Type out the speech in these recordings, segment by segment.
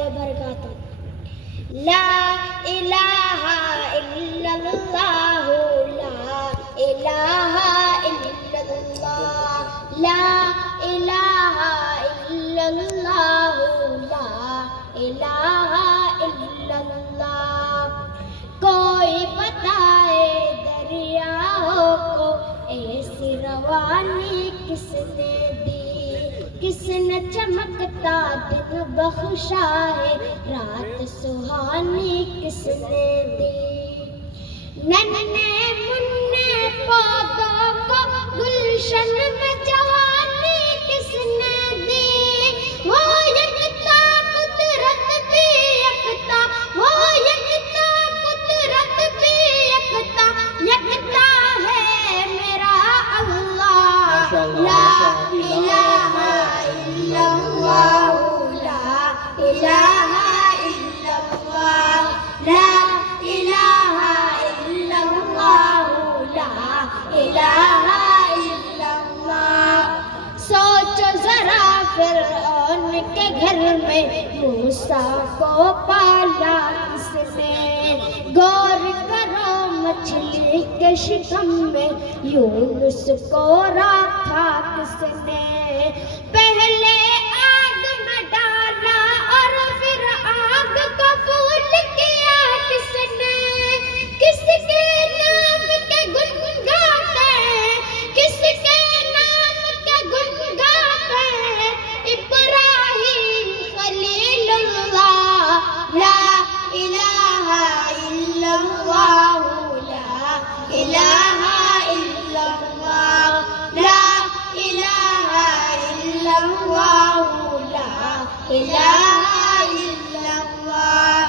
وبرکاتہ. لا الہ الا اللہ لا الہ الا اللہ لا الہ الا اللہ لا الہ الا اللہ. کوئی بتائے دریاؤں کو ایسی روانی کس نے دی, کس نے چمکتا دن بخشا ہے, رات سہانی کس نے دی. ننھے منھے پودوں کو گلشن میں جوانی کس نے دی, وہ یکتا قدرت بھی یکتا, وہ یکتا قدرت بھی یکتا, یکتا ہے میرا اللہ. لا الہ الا اللہ لا الہ الا اللہ لا الہ الا اللہ لا الہ الا اللہ. سوچو ذرا فرعون کے گھر میں موسیٰ کو پالا کس نے, غور کرو مچھلی کے شکم میں یونس کو رکھا کس نے. پہلے آگ میں ڈالا اور پھر آگ کو پھول کیا کس نے, کس کے نام کے گن گاتے ہیں, کس کے نام کے گن گاتے ہیں, ابراہیم خلیل اللہ. لا الہ الا اللہ لا الہ الا اللہ لا الہ الا اللہ لا الہ الا اللہ.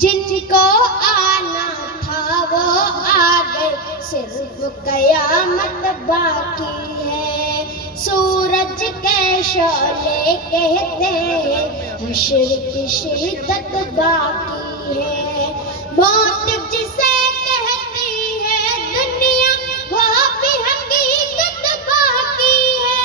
جن کو آنا تھا وہ آ گئے, صرف قیامت باقی ہے. سورج کے شعلے کہتے ہیں حشر کی شدت باقی ہے. موت جسے کہتی ہے دنیا وہ بھی حقیقت باقی ہے.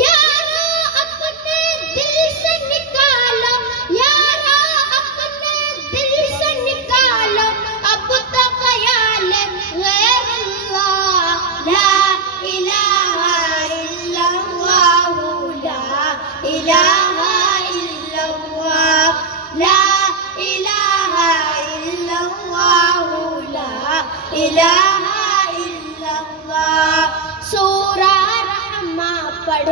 یارو اپنے دل سے نکالو, یارو اپنے دل سے نکالو اب تو خیال غیر اللہ. لا الہ الا اللہ لا الہ الا اللہ لا الہ الا اللہ لا الہ الا اللہ. سورہ رحمہ پڑھ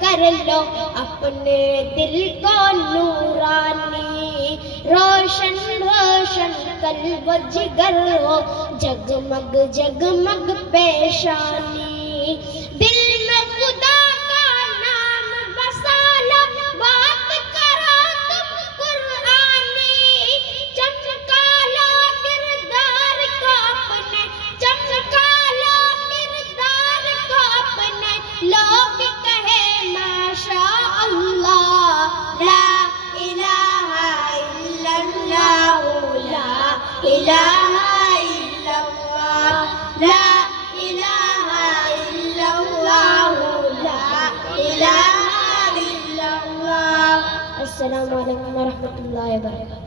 کر لو اپنے دل کو نورانی, روشن روشن قلب و جگر ہو, جگمگ جگمگ پیشانی. دل میں خدا کا نام بسا لو, بات کرو تم قرآنی, چمکا لو کردار کو اپنے, چمکا لو کردار کو اپنے, لوگ کہے ماشاء اللہ. لا الہ الا اللہ لا الہ الا اللہ لا الہ الا اللہ لا الہ الا اللہ. السلام علیکم ورحمۃ اللہ وبرکاتہ.